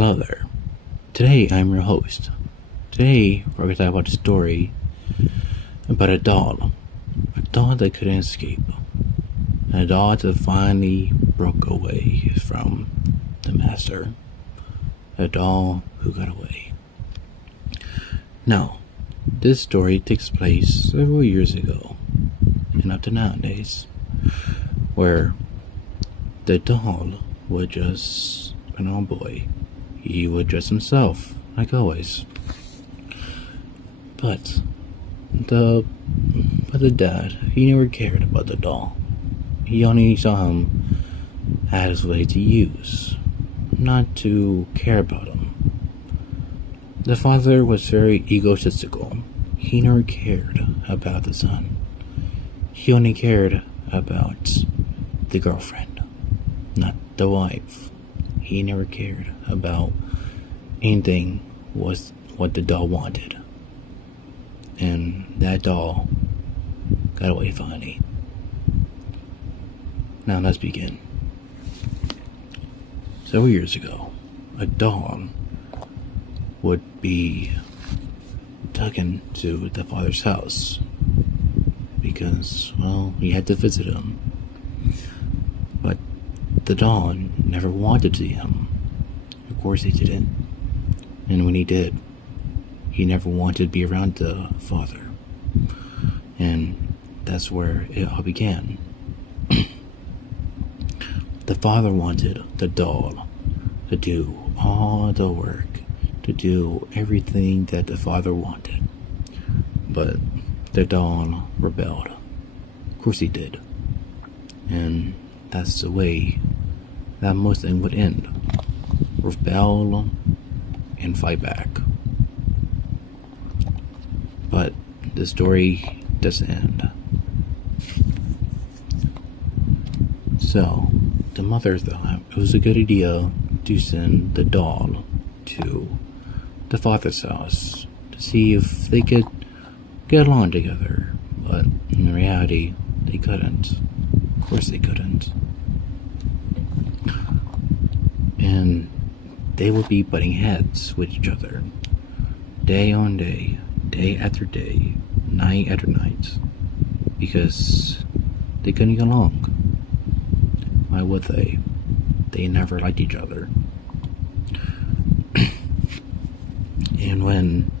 Hello there. Today I'm your host. Today we're going to talk about a story about a doll. A doll that couldn't escape. And a doll that finally broke away from the master. A doll who got away. Now, this story takes place several years ago, and up to nowadays, where the doll would just, an old boy, he would dress himself, like always. But the dad, he never cared about the doll. He only saw him as a way to use, not to care about him. The father was very egotistical. He never cared about the son. He only cared about the girlfriend, not the wife. He never cared about anything was what the doll wanted. And that doll got away finally. Now let's begin. Several years ago, a dog would be taken to the father's house because, well, he had to visit him. But the dog never wanted to see him. Of course he didn't. And when he did, he never wanted to be around the father. And that's where it all began. The father wanted the doll to do all the work, to do everything that the father wanted. But the doll rebelled. Of course he did. And that's the way that most things would end. Rebel and fight back. But the story doesn't end. So, the mother thought it was a good idea to send the doll to the father's house to see if they could get along together. But in reality, they couldn't. Of course they couldn't. And they would be butting heads with each other. Day on day, day after day, night after night. Because they couldn't get along. Why would they? They never liked each other. And when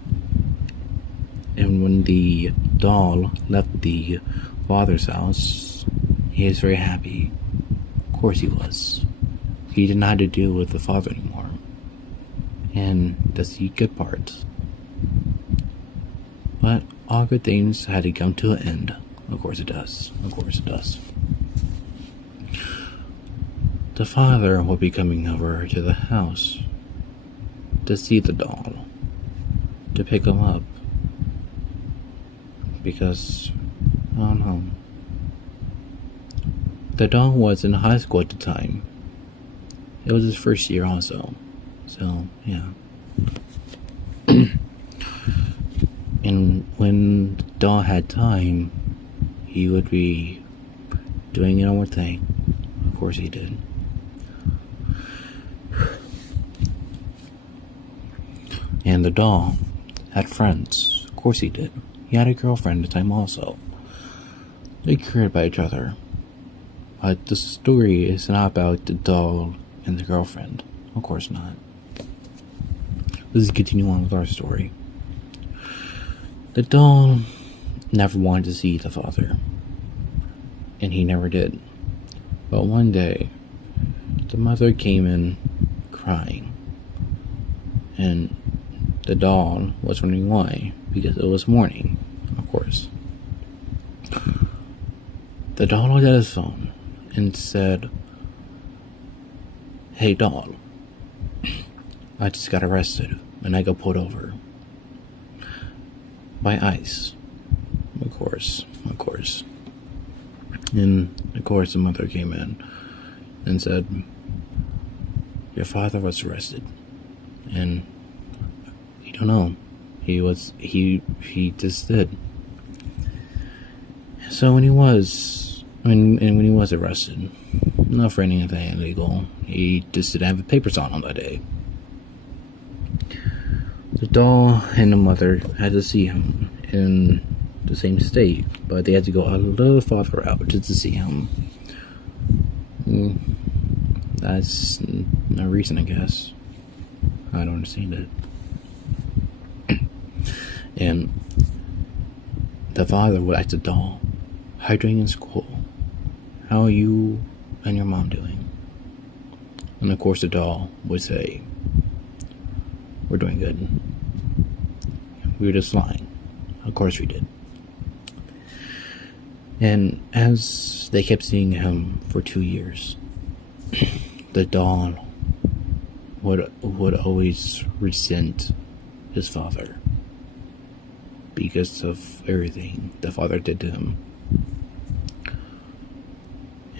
the doll left the father's house, he was very happy. Of course he was. He didn't have to deal with the father anymore. And that's the good part. But all good things had to come to an end. Of course it does. Of course it does. The father will be coming over to the house to see the doll, to pick him up, because, I don't know, the doll was in high school at the time. It was his first year also, so, yeah. And when the doll had time, he would be doing one more thing. Of course he did. And the doll had friends. Of course he did. He had a girlfriend at the time also. They cared about each other. But the story is not about the doll and the girlfriend. Of course not. Let's continue on with our story. The doll never wanted to see the father. And he never did. But one day, the mother came in crying. And the doll was wondering why, because it was morning, of course. The doll looked at his phone and said, "Hey doll, I just got arrested and I got pulled over by ICE." Of course. And of course the mother came in and said, "Your father was arrested, and you don't know. He just did." So when he was arrested, not for anything illegal, he just didn't have the papers on him that day. The doll and the mother had to see him in the same state, but they had to go a little farther out just to see him. That's no reason, I guess. I don't understand it. And the father would ask the doll, "How are you doing in school? How are you and your mom doing?" And of course the doll would say, "We're doing good. We were just lying. Of course we did." And as they kept seeing him for 2 years, the doll would always resent his father because of everything the father did to him.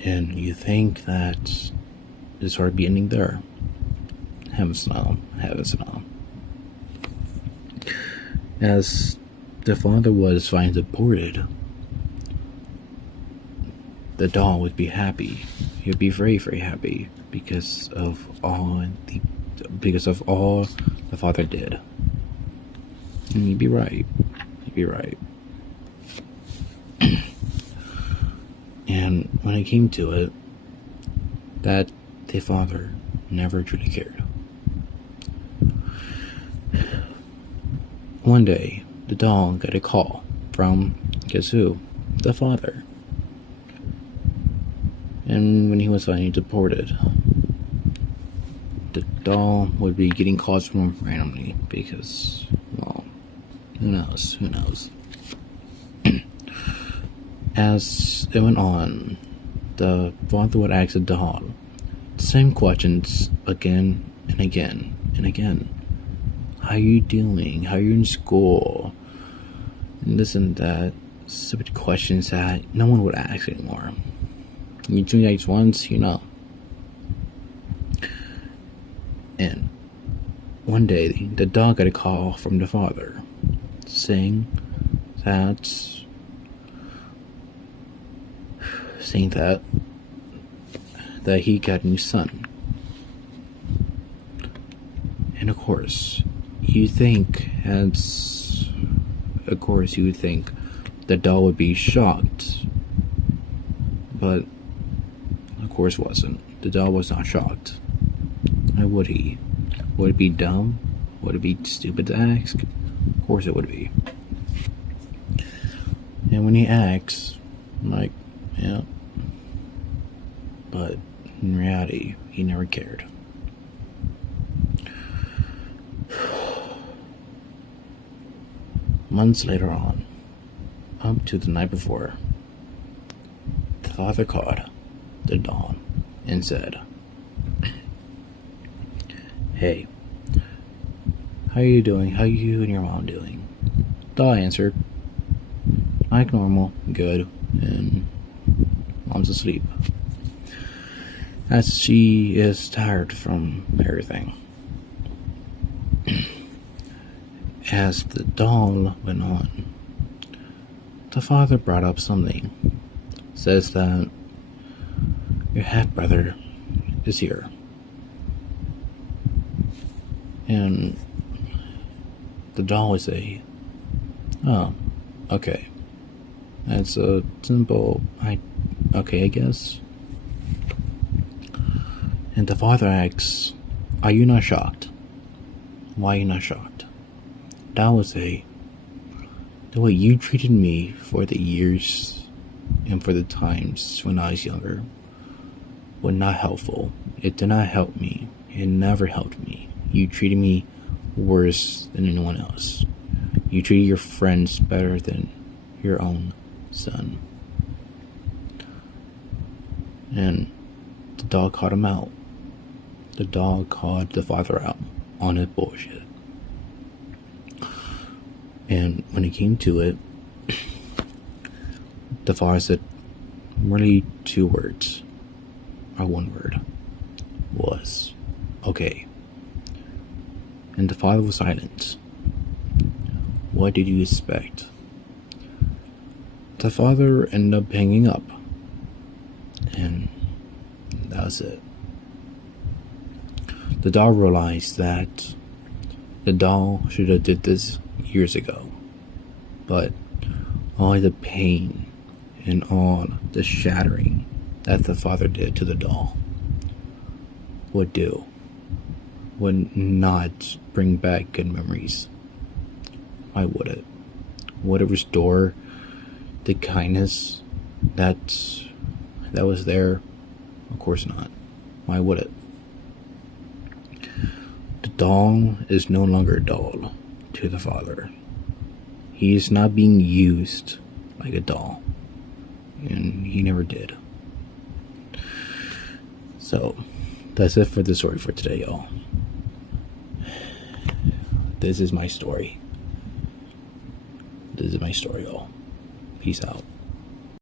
And you think that this story would be ending there. Heavens no. As the father was finally deported, the doll would be happy. He would be very, very happy because of all the father did. And he'd be right. And when it came to it, that the father never truly cared. One day, the doll got a call from, guess who? The father. And when he was finally deported, the doll would be getting calls from him randomly because, well, who knows? As it went on, the father would ask the doll the same questions again and again and again. How are you doing? How are you in school? And this and that. Stupid questions that no one would ask anymore. You do these once, you know. And one day, the dog got a call from the father saying that he got a new son. And of course, you would think the doll would be shocked, but of course wasn't. The doll was not shocked. Why would he? Would it be dumb? Would it be stupid to ask? Of course it would be. And when he asks, I'm like, yeah. But in reality, he never cared. Months later on, up to the night before, the father called the doll and said, "Hey, how are you doing? How are you and your mom doing?" Doll answered, "Like normal, good, and mom's asleep, as she is tired from everything." As the doll went on, the father brought up something. Says that your half-brother is here. And the doll would say, "Oh, okay. That's a simple, okay, I guess." And the father asks, "Are you not shocked? Why are you not shocked?" Doll would say, "The way you treated me for the years and for the times when I was younger was not helpful. It did not help me. It never helped me. You treated me worse than anyone else. You treated your friends better than your own son." And the dog called him out. The dog called the father out on his bullshit. And when it came to it, the father said really 2 words, or 1 word, was, "Okay." And the father was silent. What did you expect? The father ended up hanging up. And that was it. The dog realized that The doll should have did this years ago. But all the pain and all the shattering that the father did to the doll would not bring back good memories. Why would it? Would it restore the kindness that was there? Of course not. Why would it? The doll is no longer a doll to the father. He is not being used like a doll, and he never did. So that's it for the story for today, y'all. This is my story. This is my story, y'all. Peace out.